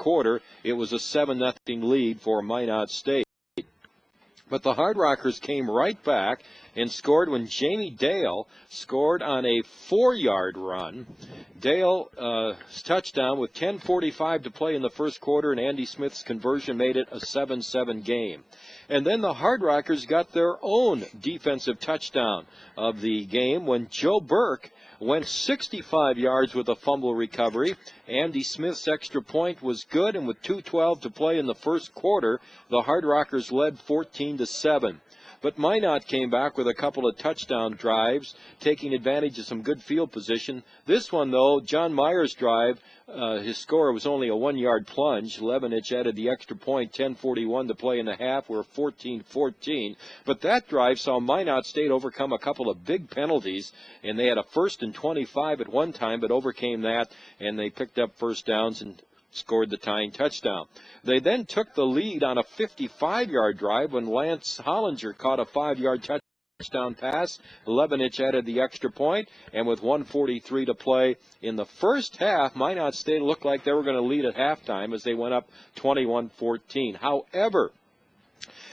quarter, it was a 7-0 lead for Minot State. But the Hard Rockers came right back and scored when Jamie Dale scored on a 4-yard run. Dale's touchdown with 10:45 to play in the first quarter, and Andy Smith's conversion made it a 7-7 game. And then the Hard Rockers got their own defensive touchdown of the game when Joe Burke went 65 yards with a fumble recovery. Andy Smith's extra point was good, and with 2:12 to play in the first quarter, the Hard Rockers led 14-7. But Minot came back with a couple of touchdown drives, taking advantage of some good field position. This one, though, John Meyer's drive, his score was only a 1-yard plunge. Levenich added the extra point, 10:41 to play in the half. We're 14-14. But that drive saw Minot State overcome a couple of big penalties, and they had a 1st and 25 at one time, but overcame that, and they picked up first downs and scored the tying touchdown. They then took the lead on a 55-yard drive when Lance Hollinger caught a 5-yard touchdown pass. Levenich added the extra point, and with 1:43 to play in the first half, Minot State looked like they were going to lead at halftime as they went up 21-14. However,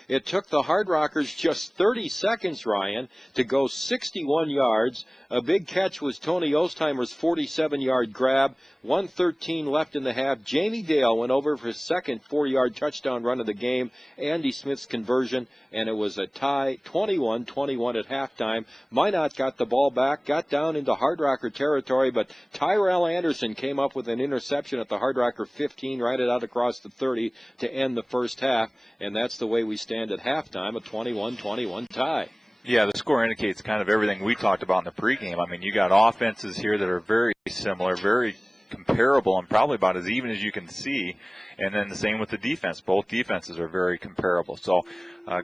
it took the Hard Rockers just 30 seconds, Ryan, to go 61 yards. A big catch was Tony Ostheimer's 47-yard grab. 1:13 left in the half. Jamie Dale went over for his second 4-yard touchdown run of the game. Andy Smith's conversion, and it was a tie, 21-21 at halftime. Minot got the ball back, got down into Hard Rocker territory, but Tyrell Anderson came up with an interception at the Hard Rocker 15, right it out across the 30 to end the first half, and that's the way we stand at halftime, a 21-21 tie. Yeah, the score indicates kind of everything we talked about in the pregame. I mean, you got offenses here that are very similar, very comparable, and probably about as even as you can see. And then the same with the defense. Both defenses are very comparable. So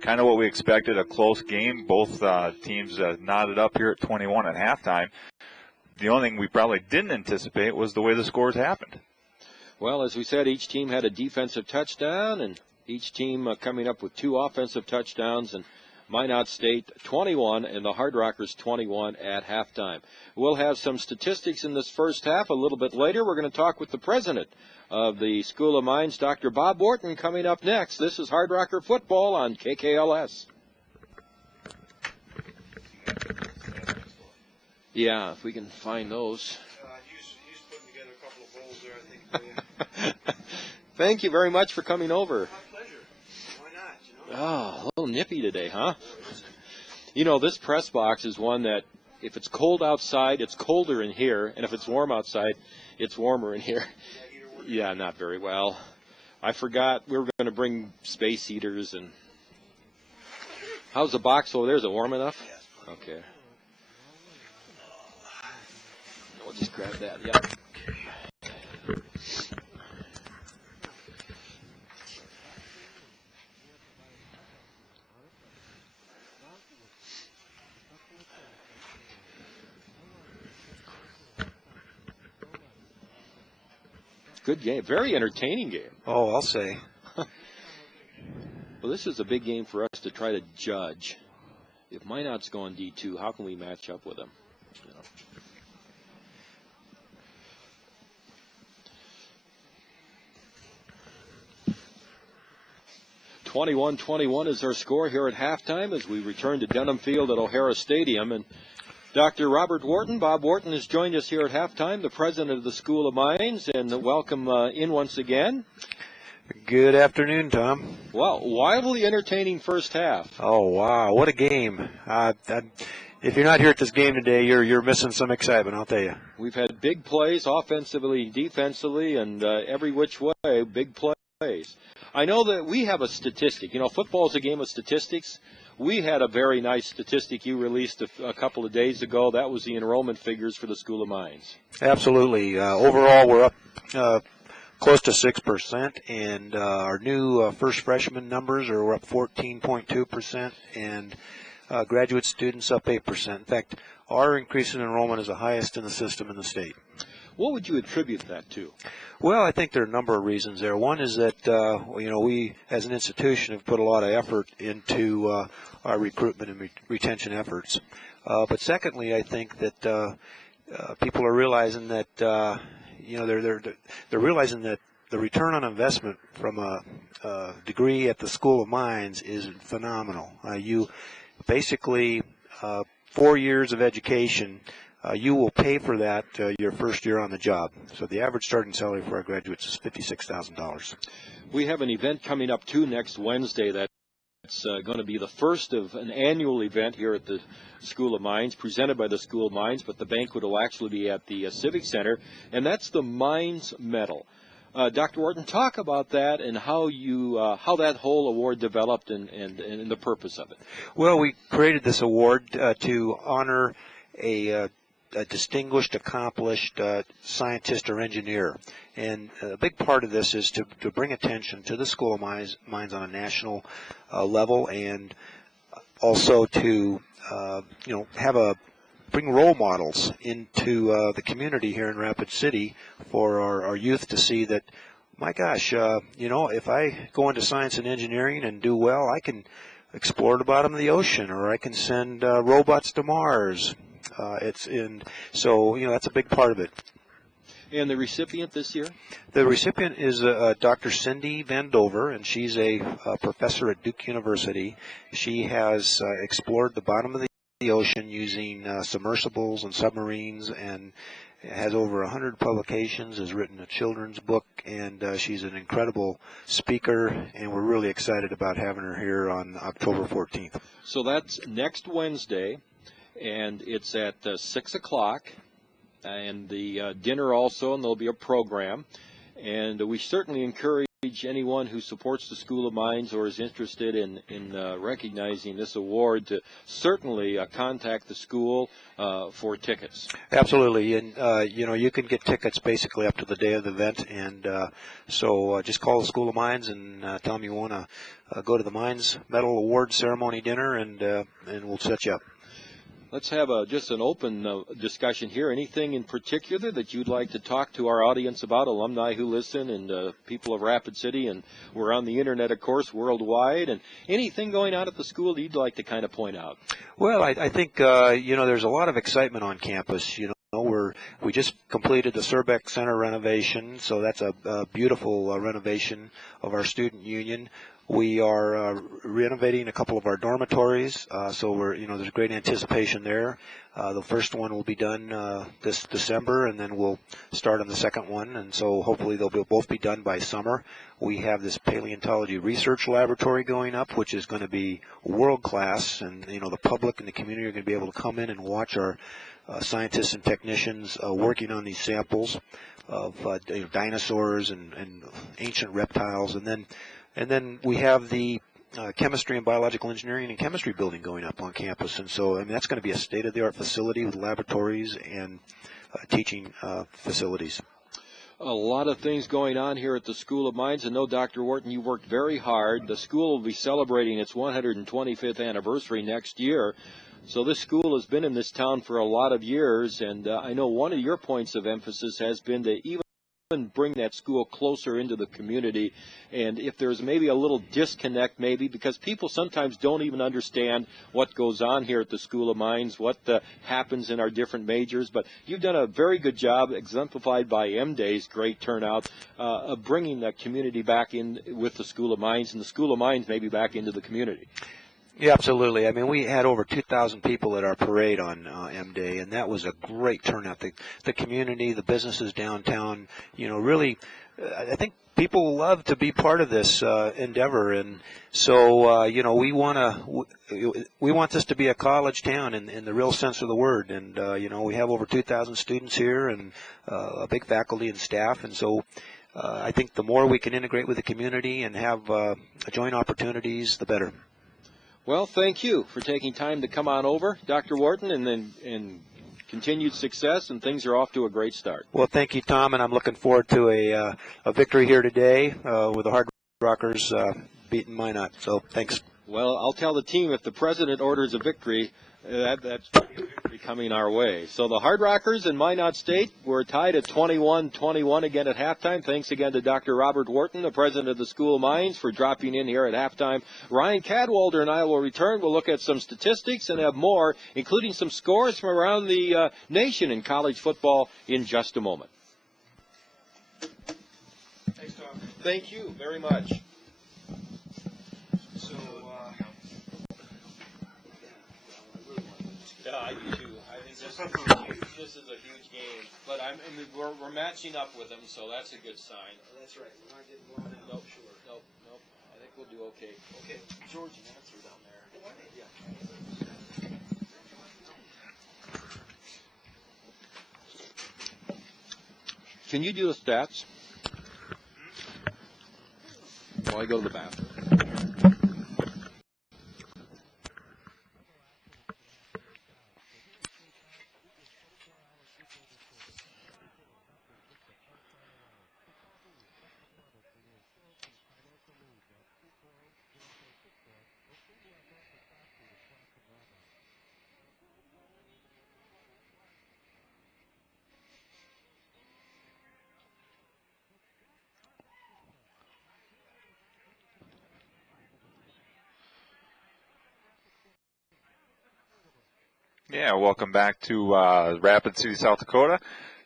kind of what we expected, a close game. Both teams knotted up here at 21 at halftime. The only thing we probably didn't anticipate was the way the scores happened. Well, as we said, each team had a defensive touchdown, and each team coming up with 2 offensive touchdowns, and Minot State 21 and the Hard Rockers 21 at halftime. We'll have some statistics in this first half a little bit later. We're going to talk with the president of the School of Mines, Dr. Bob Wharton, coming up next. This is Hard Rocker Football on KKLS. Yeah, if we can find those. He's putting together a couple of bowls there, I think. Thank you very much for coming over. My pleasure. Why not, you know? Oh, a little nippy today, huh? You know, this press box is one that if it's cold outside, it's colder in here, and if it's warm outside, it's warmer in here. Yeah, not very well. I forgot we were going to bring space heaters. And how's the box over there? Is it warm enough? Yes. Okay. We'll just grab that. Yep. Good game. Very entertaining game. Oh, I'll say. Well, this is a big game for us to try to judge. If Minot's going D2, how can we match up with them? You know. 21-21 is our score here at halftime as we return to Denham Field at O'Hara Stadium. And Dr. Robert Wharton, Bob Wharton, has joined us here at halftime, the president of the School of Mines, and welcome in once again. Good afternoon, Tom. Well, wildly entertaining first half. Oh, wow. What a game. If you're not here at this game today, you're missing some excitement, I'll tell you. We've had big plays offensively, defensively, and every which way, big plays. I know that we have a statistic. You know, football is a game of statistics. We had a very nice statistic you released a couple of days ago. That was the enrollment figures for the School of Mines. Absolutely. Overall, we're up close to 6%, and our new first freshman numbers are up 14.2%, and graduate students up 8%. In fact, our increase in enrollment is the highest in the system in the state. What would you attribute that to? Well, I think there are a number of reasons there. One is that, we as an institution have put a lot of effort into our recruitment and retention efforts. But secondly, I think that people are realizing that, they're realizing that the return on investment from a degree at the School of Mines is phenomenal. You basically 4 years of education, you will pay for that your first year on the job. So the average starting salary for our graduates is $56,000. We have an event coming up too next Wednesday that's going to be the first of an annual event here at the School of Mines, presented by the School of Mines, but the banquet will actually be at the Civic Center, and that's the Mines Medal. Dr. Wharton, talk about that and how that whole award developed and the purpose of it. Well, we created this award to honor a distinguished, accomplished scientist or engineer. And a big part of this is to bring attention to the School of Mines on a national level, and also to bring role models into the community here in Rapid City for our youth to see that, my gosh, if I go into science and engineering and do well, I can explore the bottom of the ocean, or I can send robots to Mars. So that's a big part of it. And the recipient this year? The recipient is Dr. Cindy Van Dover, and she's a professor at Duke University. She has explored the bottom of the ocean using submersibles and submarines, and has over 100 publications, has written a children's book, and she's an incredible speaker, and we're really excited about having her here on October 14th. So that's next Wednesday, and it's at 6 o'clock, and the dinner also, and there'll be a program. And we certainly encourage anyone who supports the School of Mines or is interested in recognizing this award to certainly contact the school for tickets. Absolutely, and you can get tickets basically up to the day of the event, and so just call the School of Mines and tell them you want to go to the Mines Medal Award Ceremony dinner, and we'll set you up. Let's have just an open discussion here. Anything in particular that you'd like to talk to our audience about, alumni who listen and people of Rapid City, and we're on the internet, of course, worldwide, and anything going on at the school that you'd like to kind of point out? Well, I think, there's a lot of excitement on campus. We just completed the Surbeck Center renovation, so that's a beautiful renovation of our student union. We are renovating a couple of our dormitories, so there's great anticipation there. The first one will be done this December, and then we'll start on the second one, and so hopefully they'll both be done by summer. We have this paleontology research laboratory going up, which is going to be world class, and the public and the community are going to be able to come in and watch our scientists and technicians working on these samples of dinosaurs and ancient reptiles, and then we have the chemistry and biological engineering and chemistry building going up on campus. And so, that's going to be a state-of-the-art facility with laboratories and teaching facilities. A lot of things going on here at the School of Mines. And no, Dr. Wharton, you worked very hard. The school will be celebrating its 125th anniversary next year. So this school has been in this town for a lot of years. And I know one of your points of emphasis has been to even bring that school closer into the community. And if there's maybe a little disconnect, maybe because people sometimes don't even understand what goes on here at the School of Mines, what happens in our different majors, but you've done a very good job, exemplified by M-Day's great turnout, of bringing that community back in with the School of Mines, and the School of Mines maybe back into the community. Yeah, absolutely. I mean, we had over 2,000 people at our parade on M-Day, and that was a great turnout. The community, the businesses downtown, really, I think people love to be part of this endeavor, and so we want this to be a college town in the real sense of the word, and we have over 2,000 students here and a big faculty and staff, and so I think the more we can integrate with the community and have joint opportunities, the better. Well, thank you for taking time to come on over, Dr. Wharton, and continued success, and things are off to a great start. Well, thank you, Tom, and I'm looking forward to a victory here today with the Hard Rockers beating Minot. So thanks. Well, I'll tell the team if the president orders a victory, that's coming our way. So the Hard Rockers and Minot State were tied at 21-21 again at halftime. Thanks again to Dr. Robert Wharton, the president of the School of Mines, for dropping in here at halftime. Ryan Cadwalder and I will return. We'll look at some statistics and have more, including some scores from around the nation in college football in just a moment. Thanks, Tom. Thank you very much. So, Yeah, I do too. I think this is a huge game. But we're matching up with them, so that's a good sign. that's right. We're not getting blown out. Nope, Sure. nope. I think we'll do okay. Okay. George and answer down there. Yeah. Can you do the stats? While I go to the bathroom. Yeah, welcome back to Rapid City, South Dakota.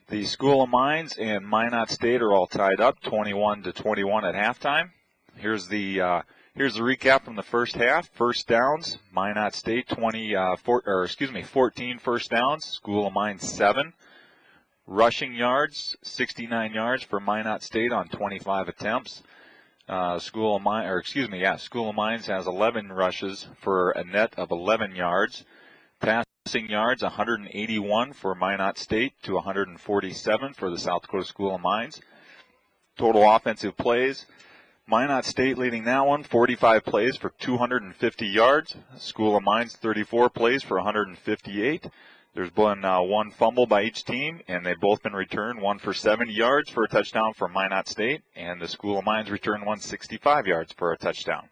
The School of Mines and Minot State are all tied up, 21-21 at halftime. Here's the recap from the first half. First downs, Minot State 14 first downs, School of Mines 7. Rushing yards, 69 yards for Minot State on 25 attempts. School of Mines has 11 rushes for a net of 11 yards. Passing yards, 181 for Minot State to 147 for the South Dakota School of Mines. Total offensive plays, Minot State leading that one, 45 plays for 250 yards. School of Mines, 34 plays for 158. There's been one fumble by each team, and they've both been returned, one for 70 yards for a touchdown for Minot State, and the School of Mines returned 165 yards for a touchdown.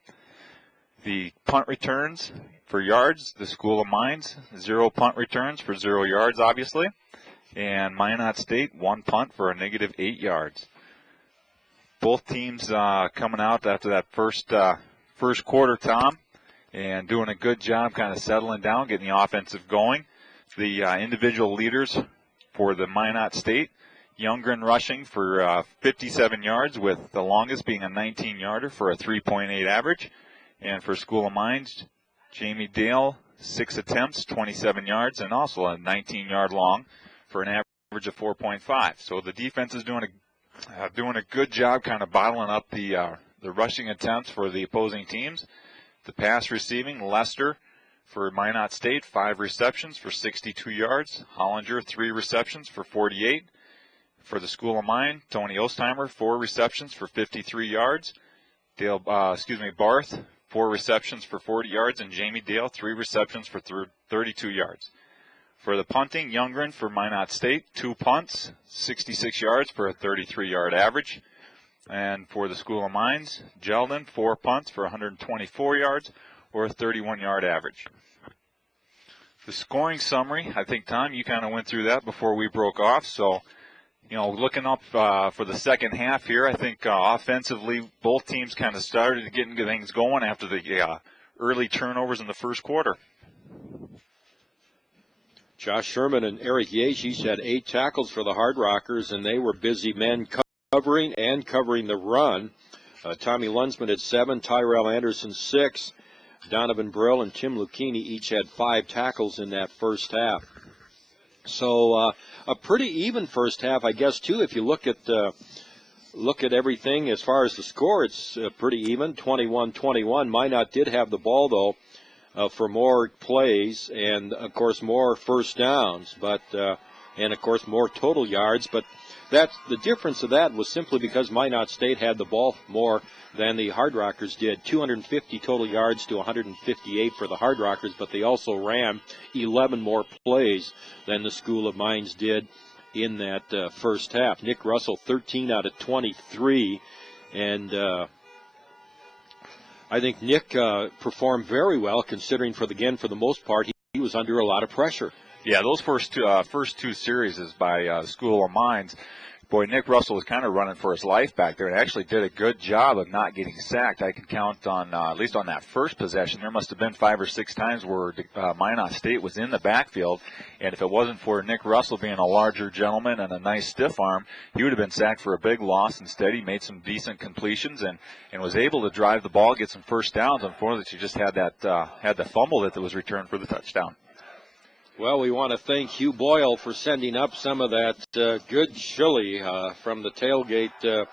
The punt returns for yards, the School of Mines, 0 punt returns for 0 yards, obviously. And Minot State, 1 punt for a negative 8 yards. Both teams coming out after that first quarter, Tom, and doing a good job kind of settling down, getting the offensive going. The individual leaders for the Minot State, Youngren rushing for 57 yards, with the longest being a 19-yarder for a 3.8 average. And for School of Mines, Jamie Dale, 6 attempts, 27 yards, and also a 19-yard long for an average of 4.5. So the defense is doing a good job kind of bottling up the rushing attempts for the opposing teams. The pass receiving, Lester for Minot State, 5 receptions for 62 yards. Hollinger, 3 receptions for 48. For the School of Mine, Tony Ostheimer, 4 receptions for 53 yards. Barth, 4 receptions for 40 yards, and Jamie Dale, 3 receptions for 32 yards. For the punting, Youngren for Minot State, 2 punts, 66 yards for a 33-yard average. And for the School of Mines, Jeldon, 4 punts for 124 yards or a 31-yard average. The scoring summary, I think, Tom, you kind of went through that before we broke off. So, looking up for the second half here, I think offensively both teams kind of started getting things going after the early turnovers in the first quarter. Josh Sherman and Eric Yates each had 8 tackles for the Hard Rockers, and they were busy men covering the run. Tommy Lunsman had 7, Tyrell Anderson 6, Donovan Brill and Tim Lucchini each had 5 tackles in that first half. So a pretty even first half, I guess, too. If you look at everything as far as the score, it's pretty even, 21-21. Minot did have the ball, though, for more plays and, of course, more first downs, and, of course, more total yards. But the difference of that was simply because Minot State had the ball more than the Hard Rockers did. 250 total yards to 158 for the Hard Rockers, but they also ran 11 more plays than the School of Mines did in that first half. Nick Russell, 13 out of 23, and I think Nick performed very well, considering for the most part, he was under a lot of pressure. Yeah, those first two series by School of Mines, boy, Nick Russell was kind of running for his life back there and actually did a good job of not getting sacked. I can count on, at least on that first possession, there must have been 5 or 6 times where Minot State was in the backfield, and if it wasn't for Nick Russell being a larger gentleman and a nice stiff arm, he would have been sacked for a big loss. Instead, he made some decent completions and was able to drive the ball, get some first downs. Unfortunately, she just had the fumble that was returned for the touchdown. Well, we want to thank Hugh Boyle for sending up some of that good chili from the tailgate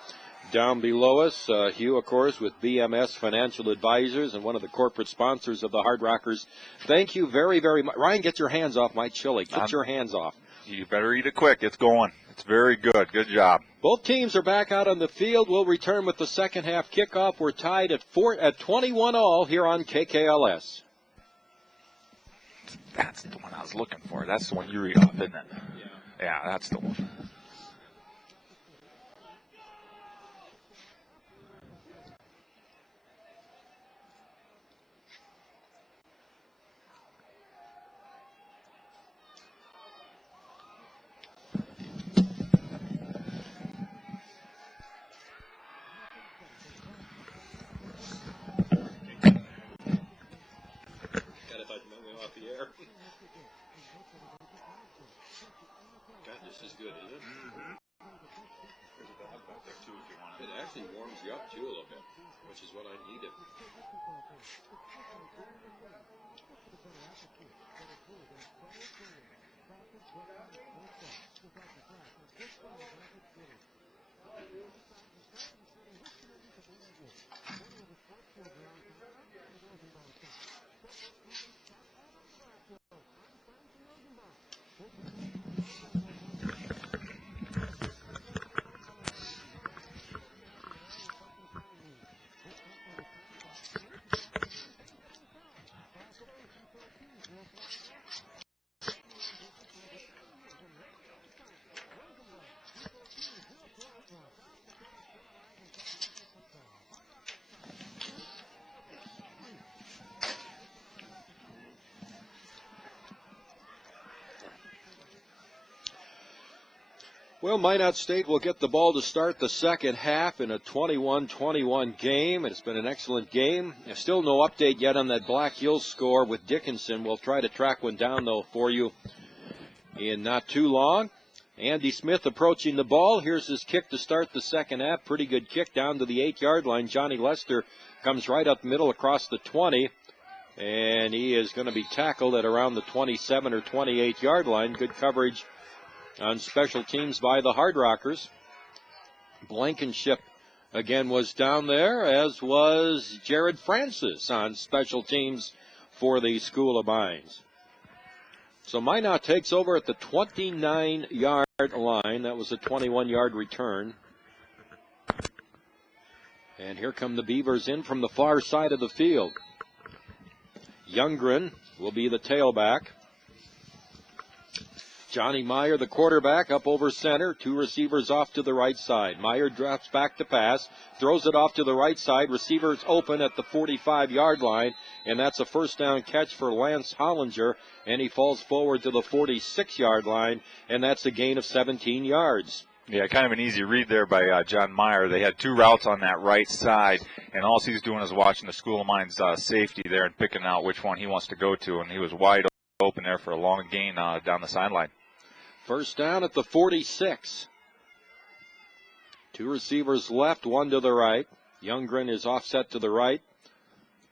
down below us. Hugh, of course, with BMS Financial Advisors and one of the corporate sponsors of the Hard Rockers. Thank you very, very much. Ryan, get your hands off my chili. Get your hands off. You better eat it quick. It's going. It's very good. Good job. Both teams are back out on the field. We'll return with the second half kickoff. We're tied at 21 all here on KKLS. That's the one I was looking for. That's the one you read off, isn't it? Yeah, that's the one. God, this is good, isn't it? Mm-hmm. There's a dog back there, too, if you want it. It actually warms you up, too, a little bit, which is what I needed. Well, Minot State will get the ball to start the second half in a 21-21 game. It's been an excellent game. There's still no update yet on that Black Hills score with Dickinson. We'll try to track one down, though, for you in not too long. Andy Smith approaching the ball. Here's his kick to start the second half. Pretty good kick down to the 8-yard line. Johnny Lester comes right up the middle across the 20. And he is going to be tackled at around the 27 or 28-yard line. Good coverage on special teams by the Hard Rockers. Blankenship again was down there, as was Jared Francis on special teams for the School of Mines. So Minot takes over at the 29-yard line. That was a 21-yard return. And here come the Beavers in from the far side of the field. Youngren will be the tailback. Johnny Meyer, the quarterback, up over center. 2 receivers off to the right side. Meyer drops back to pass, throws it off to the right side. Receivers open at the 45-yard line, and that's a first down catch for Lance Hollinger, and he falls forward to the 46-yard line, and that's a gain of 17 yards. Yeah, kind of an easy read there by John Meyer. They had 2 routes on that right side, and all he's doing is watching the School of Mines safety there and picking out which one he wants to go to, and he was wide open there for a long gain down the sideline. First down at the 46. 2 receivers left, 1 to the right. Youngren is offset to the right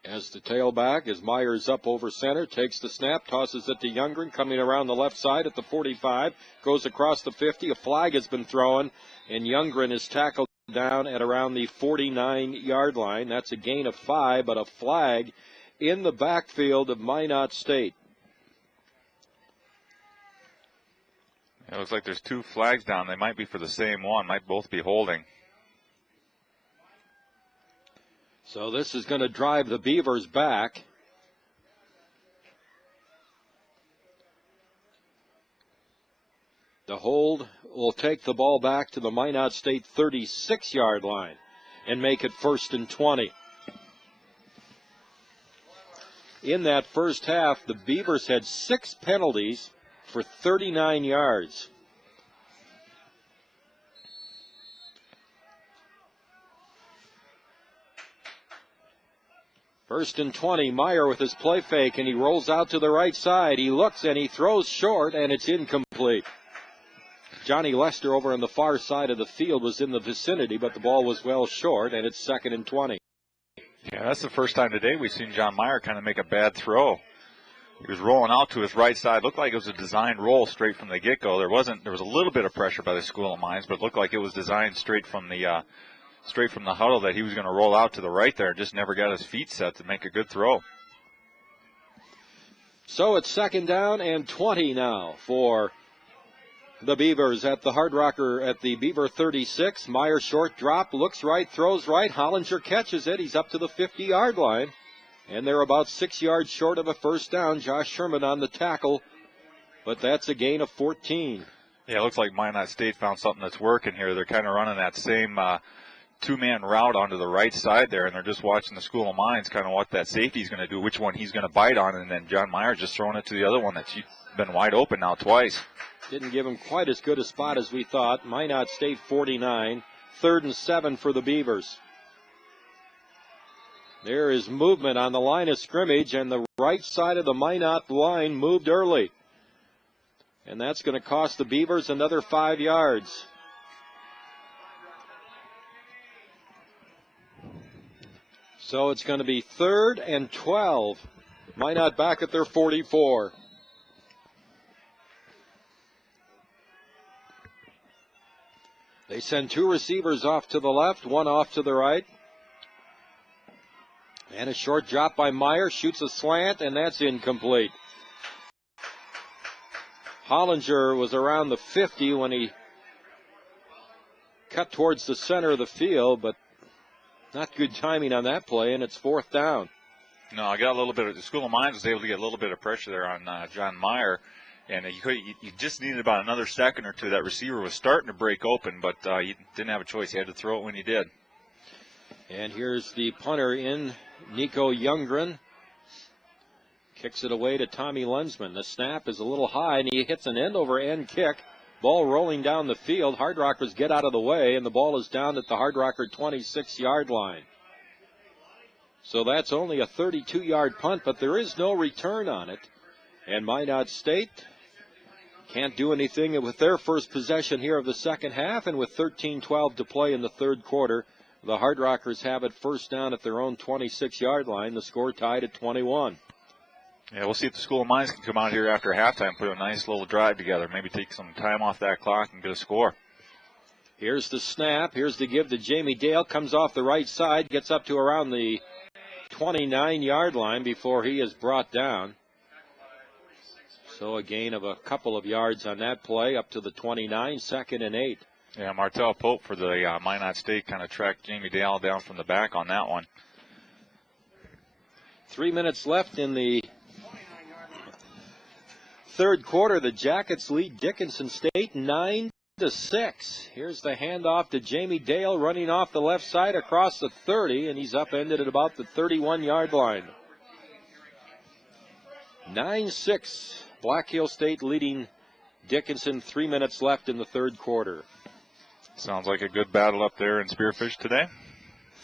as the tailback, as Myers up over center, takes the snap, tosses it to Youngren, coming around the left side at the 45, goes across the 50. A flag has been thrown, and Youngren is tackled down at around the 49-yard line. That's a gain of 5, but a flag in the backfield of Minot State. It looks like there's 2 flags down. They might be for the same one, might both be holding. So this is going to drive the Beavers back. The hold will take the ball back to the Minot State 36-yard line and make it 1st and 20. In that first half, the Beavers had 6 penalties for 39 yards. First and 20, Meyer with his play fake, and he rolls out to the right side. He looks and he throws short, and it's incomplete. Johnny Lester over on the far side of the field was in the vicinity, but the ball was well short, and it's 2nd and 20. Yeah, that's the first time today we've seen John Meyer kind of make a bad throw. He was rolling out to his right side. Looked like it was a designed roll straight from the get-go. There was a little bit of pressure by the School of Mines, but it looked like it was designed straight from the huddle that he was going to roll out to the right there. Just never got his feet set to make a good throw. So it's 2nd down and 20 now for the Beavers at the Hard Rocker at the Beaver 36. Meyer short drop, looks right, throws right. Hollinger catches it. He's up to the 50-yard line. And they're about 6 yards short of a first down. Josh Sherman on the tackle, but that's a gain of 14. Yeah, it looks like Minot State found something that's working here. They're kind of running that same two-man route onto the right side there, and they're just watching the School of Mines kind of what that safety's going to do, which one he's going to bite on, and then John Meyer's just throwing it to the other one that's been wide open now twice. Didn't give him quite as good a spot as we thought. Minot State 49, 3rd and 7 for the Beavers. There is movement on the line of scrimmage, and the right side of the Minot line moved early. And that's going to cost the Beavers another 5 yards. So it's going to be 3rd and 12. Minot back at their 44. They send 2 receivers off to the left, 1 off to the right. And a short drop by Meyer, shoots a slant, and that's incomplete. Hollinger was around the 50 when he cut towards the center of the field, but not good timing on that play, and it's 4th down. No, I got a little bit of the School of Mines was able to get a little bit of pressure there on John Meyer, and you just needed about another second or two. That receiver was starting to break open, but you didn't have a choice. You had to throw it when you did. And here's the punter in, Nico Youngren. Kicks it away to Tommy Lensman. The snap is a little high, and he hits an end-over-end kick. Ball rolling down the field. Hard Rockers get out of the way, and the ball is down at the Hard Rocker 26-yard line. So that's only a 32-yard punt, but there is no return on it. And Minot State can't do anything with their first possession here of the second half, and with 13:12 to play in the third quarter, the Hard Rockers have it first down at their own 26-yard line. The score tied at 21. Yeah, we'll see if the School of Mines can come out here after halftime, put a nice little drive together, maybe take some time off that clock and get a score. Here's the snap. Here's the give to Jamie Dale. Comes off the right side, gets up to around the 29-yard line before he is brought down. So a gain of a couple of yards on that play, up to the 29, 2nd and 8. Yeah, Martell Pope for the Minot State kind of tracked Jamie Dale down from the back on that one. 3 minutes left in the third quarter. The Jackets lead Dickinson State 9-6. Here's the handoff to Jamie Dale, running off the left side across the 30, and he's upended at about the 31-yard line. 9-6. Black Hill State leading Dickinson. 3 minutes left in the third quarter. Sounds like a good battle up there in Spearfish today.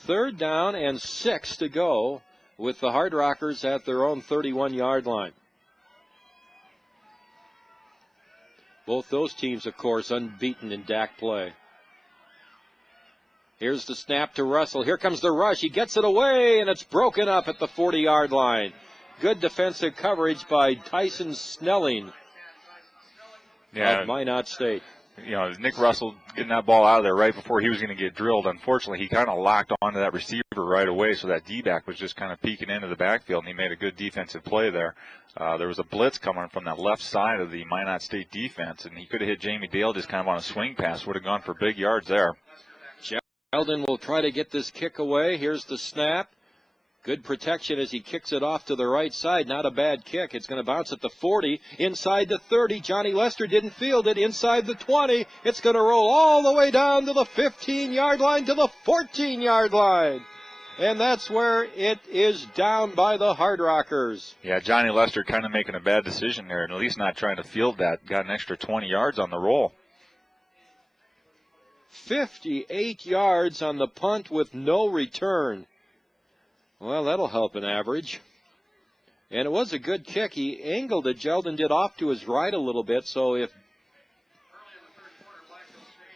3rd down and 6 to go, with the Hard Rockers at their own 31-yard line. Both those teams, of course, unbeaten in DAC play. Here's the snap to Russell. Here comes the rush. He gets it away, and it's broken up at the 40-yard line. Good defensive coverage by Tyson Snelling of Minot State. You know, Nick Russell getting that ball out of there right before he was going to get drilled. Unfortunately, he kind of locked onto that receiver right away, so that D-back was just kind of peeking into the backfield, and he made a good defensive play there. There was a blitz coming from that left side of the Minot State defense, and he could have hit Jamie Dale just kind of on a swing pass. Would have gone for big yards there. Sheldon will try to get this kick away. Here's the snap. Good protection as he kicks it off to the right side. Not a bad kick. It's going to bounce at the 40, inside the 30. Johnny Lester didn't field it. Inside the 20. It's going to roll all the way down to the 15-yard line, to the 14-yard line. And that's where it is down by the Hard Rockers. Yeah, Johnny Lester kind of making a bad decision there, and at least not trying to field that. Got an extra 20 yards on the roll. 58 yards on the punt with no return. Well, that'll help an average. And it was a good kick. He angled it. Jeldon did off to his right a little bit, so if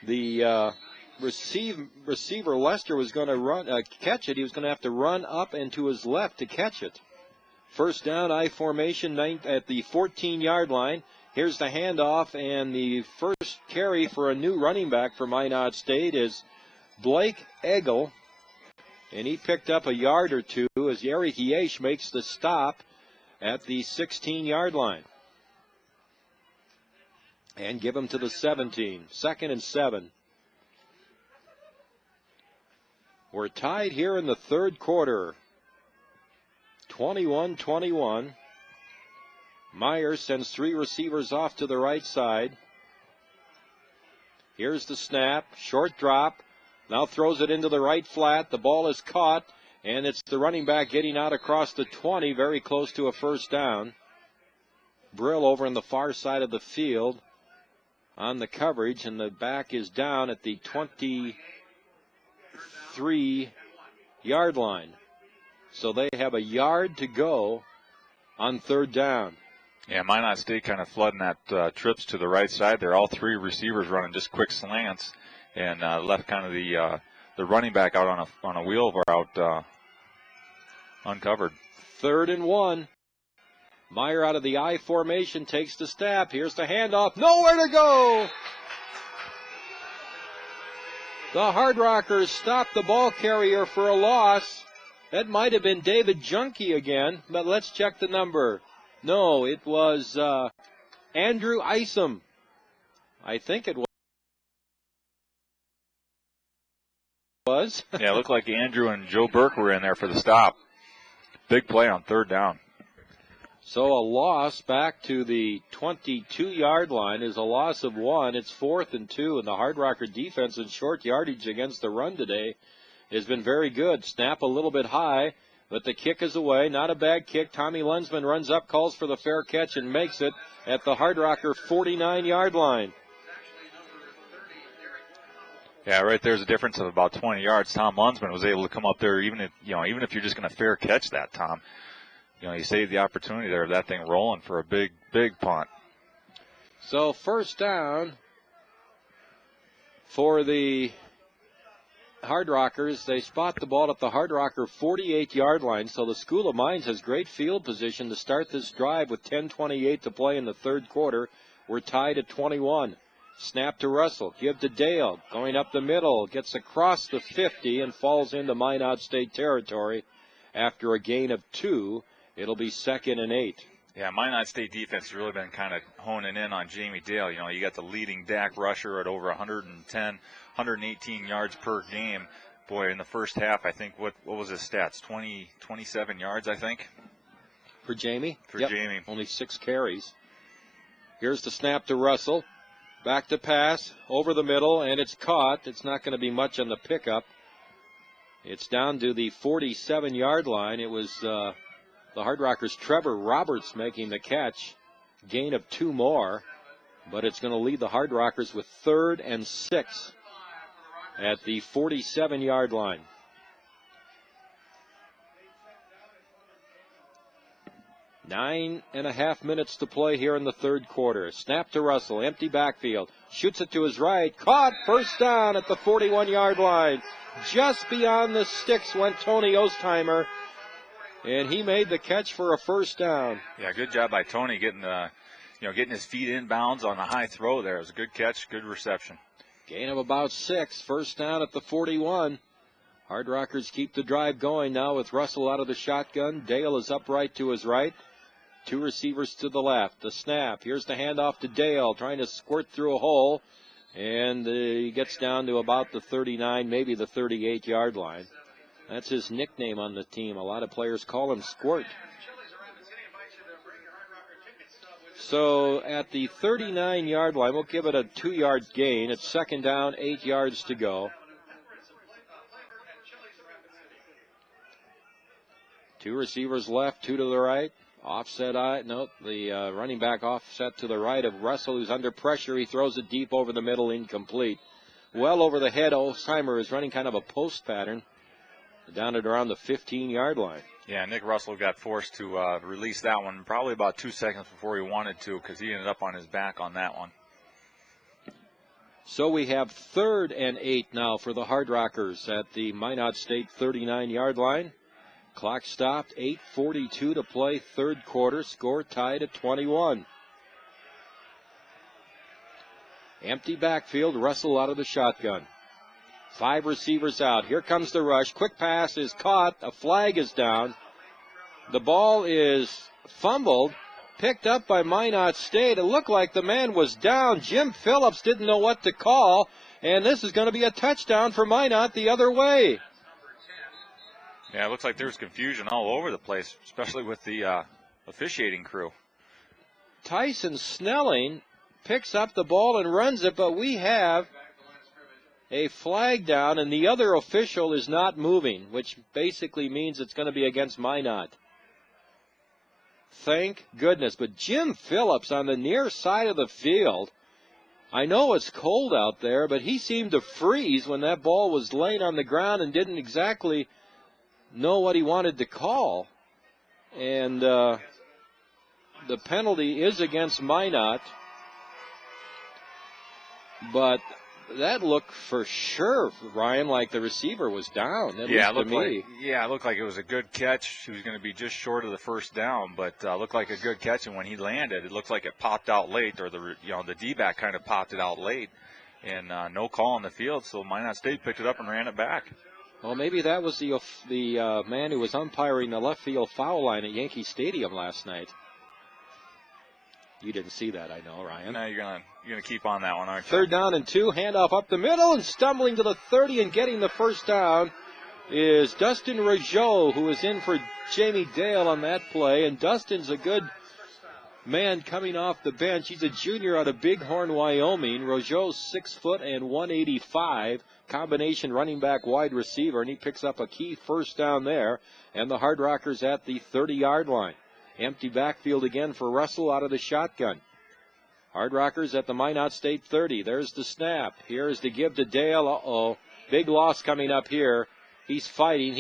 the receiver Lester was going to catch it, he was going to have to run up and to his left to catch it. First down, I formation at the 14-yard line. Here's the handoff, and the first carry for a new running back for Minot State is Blake Eggle. And he picked up a yard or two as Eric Yesh makes the stop at the 16-yard line. And give him to the 17. 2nd and 7. We're tied here in the third quarter. 21-21. Myers sends 3 receivers off to the right side. Here's the snap. Short drop. Now throws it into the right flat. The ball is caught, and it's the running back getting out across the 20, very close to a first down. Brill over on the far side of the field on the coverage, and the back is down at the 23-yard line. So they have a yard to go on third down. Yeah, Minot State kind of flooding that trips to the right side there. All 3 receivers running just quick slants, and left kind of the running back out on a wheel route uncovered. 3rd and 1. Meyer out of the I formation takes the snap. Here's the handoff. Nowhere to go. The Hard Rockers stopped the ball carrier for a loss. That might have been David Junkie again, but let's check the number. No, it was Andrew Isom. I think it was. Yeah, it looked like Andrew and Joe Burke were in there for the stop. Big play on third down. So a loss back to the 22-yard line is a loss of 1. It's 4th and 2, and the Hard Rocker defense in short yardage against the run today has been very good. Snap a little bit high, but the kick is away. Not a bad kick. Tommy Lensman runs up, calls for the fair catch, and makes it at the Hard Rocker 49-yard line. Yeah, right there's a difference of about 20 yards. Tom Lunsman was able to come up there, even if you're just going to fair catch that, Tom. You saved the opportunity there of that thing rolling for a big, big punt. So first down for the Hard Rockers. They spot the ball at the Hard Rocker 48-yard line. So the School of Mines has great field position to start this drive with 10:28 to play in the third quarter. We're tied at 21. Snap to Russell. Give to Dale. Going up the middle. Gets across the 50 and falls into Minot State territory after a gain of 2. It'll be 2nd and 8. Yeah, Minot State defense has really been kind of honing in on Jamie Dale. You got the leading DAC rusher at over 110, 118 yards per game. Boy, in the first half, I think, what was his stats? 27 yards, I think. For Jamie? For Jamie. Only 6 carries. Here's the snap to Russell. Back to pass, over the middle, and it's caught. It's not going to be much on the pickup. It's down to the 47-yard line. It was the Hard Rockers' Trevor Roberts making the catch. Gain of 2 more, but it's going to lead the Hard Rockers with 3rd and 6 at the 47-yard line. Nine and a half minutes to play here in the third quarter. Snap to Russell, empty backfield. Shoots it to his right. Caught, first down at the 41-yard line. Just beyond the sticks went Tony Ostheimer, and he made the catch for a first down. Yeah, good job by Tony getting his feet inbounds on the high throw there. It was a good catch, good reception. Gain of about 6. First down at the 41. Hard Rockers keep the drive going now with Russell out of the shotgun. Dale is upright to his right. 2 receivers to the left. The snap. Here's the handoff to Dale, trying to squirt through a hole. And he gets down to about the 39, maybe the 38-yard line. That's his nickname on the team. A lot of players call him Squirt. So at the 39-yard line, we'll give it a 2-yard gain. It's second down, 8 yards to go. 2 receivers left, 2 to the right. Offset, the running back offset to the right of Russell, who's under pressure. He throws it deep over the middle, incomplete. Well over the head, Ostheimer is running kind of a post pattern. down at around the 15-yard line. Yeah, Nick Russell got forced to release that one probably about 2 seconds before he wanted to, because he ended up on his back on that one. So we have 3rd and 8 now for the Hard Rockers at the Minot State 39-yard line. Clock stopped, 8:42 to play, 3rd quarter. Score tied at 21. Empty backfield, Russell out of the shotgun. 5 receivers out. Here comes the rush. Quick pass is caught. A flag is down. The ball is fumbled, picked up by Minot State. It looked like the man was down. Jim Phillips didn't know what to call, and this is going to be a touchdown for Minot the other way. Yeah, it looks like there's confusion all over the place, especially with the officiating crew. Tyson Snelling picks up the ball and runs it, but we have a flag down, and the other official is not moving, which basically means it's going to be against Minot. Thank goodness. But Jim Phillips on the near side of the field, I know it's cold out there, but he seemed to freeze when that ball was laying on the ground and didn't exactly know what he wanted to call. And the penalty is against Minot. But that looked for sure, Ryan, like the receiver was down. Yeah, it looked like it was a good catch. He was going to be just short of the first down, but looked like a good catch. And when he landed, it looked like it popped out late, or the D-back kind of popped it out late, and no call on the field. So Minot State picked it up and ran it back. Well, maybe that was the man who was umpiring the left field foul line at Yankee Stadium last night. You didn't see that, I know, Ryan. No, you're gonna keep on that one, aren't you? 3rd down and 2, handoff up the middle, and stumbling to the 30 and getting the first down is Dustin Rougeau, who is in for Jamie Dale on that play. And Dustin's a good man coming off the bench. He's a junior out of Bighorn, Wyoming. Rougeau's 6 foot and 185, combination running back wide receiver, and he picks up a key first down there. And the Hard Rockers at the 30-yard line. Empty backfield again for Russell out of the shotgun. Hard Rockers at the Minot State 30. There's the snap. Here's the give to Dale. Uh-oh. Big loss coming up here. He's fighting,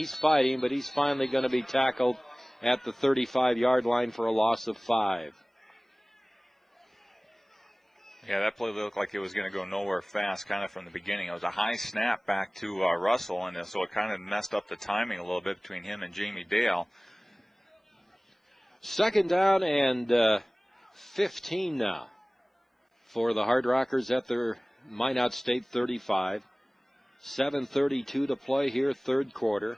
but he's finally going to be tackled at the 35-yard line for a loss of 5. Yeah, that play looked like it was going to go nowhere fast kind of from the beginning. It was a high snap back to Russell, and so it kind of messed up the timing a little bit between him and Jamie Dale. 2nd down and 15 now for the Hard Rockers at their Minot State 35. 7:32 to play here, 3rd quarter.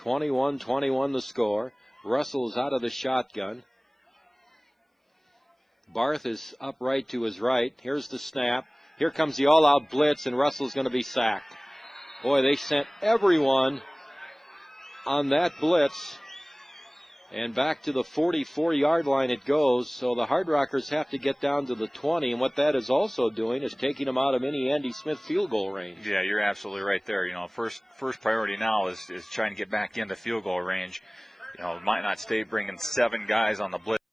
21-21 the score. Russell's out of the shotgun. Barth is upright to his right. Here's the snap. Here comes the all-out blitz, and Russell's going to be sacked. Boy, they sent everyone on that blitz. And back to the 44-yard line it goes. So the Hard Rockers have to get down to the 20. And what that is also doing is taking them out of any Andy Smith field goal range. Yeah, you're absolutely right there. First priority now is trying to get back into field goal range. Minot State bringing 7 guys on the blitz.